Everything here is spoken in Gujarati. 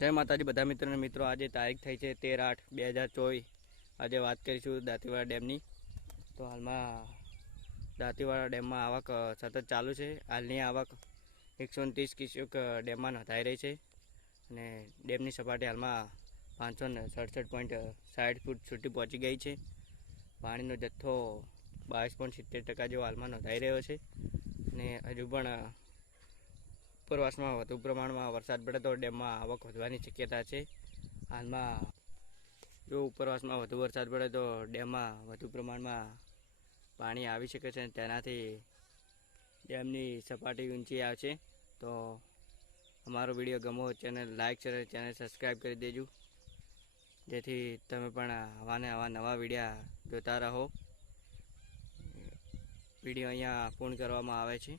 જય માતાજી બધા મિત્રોને, મિત્રો, આજે તારીખ થઈ છે તેર આઠ બે હજાર ચોવીસ. આજે વાત કરીશું દાંતીવાડા ડેમની. તો હાલમાં દાંતીવાડા ડેમમાં આવક સતત ચાલુ છે. હાલની આવક એકસો ત્રીસ કિસ્યુક ડેમમાં નોંધાઈ રહી છે. અને ડેમની સપાટી હાલમાં પાંચસો ને સડસઠ પોઈન્ટ સાઠ ફૂટ સુધી પહોંચી ગઈ છે. પાણીનો જથ્થો બાવીસ પોઈન્ટ સિત્તેર ટકા જેવો હાલમાં નોંધાઈ રહ્યો છે. અને હજુ પણ ઉપરવાસમાં વધુ પ્રમાણમાં વરસાદ પડે તો ડેમમાં આવક વધવાની શક્યતા છે. હાલમાં જો ઉપરવાસમાં વધુ વરસાદ પડે તો ડેમમાં વધુ પ્રમાણમાં પાણી આવી શકે છે તેનાથી ડેમની સપાટી ઊંચી આવશે તો અમારો વીડિયો ગમો ચેનલ લાઇક છે ચેનલ સબસ્ક્રાઈબ કરી દેજો. જેથી તમે પણ આવા ને આવા નવા વિડીયા જોતા રહો. વીડિયો અહીંયા પૂર્ણ કરવામાં આવે છે.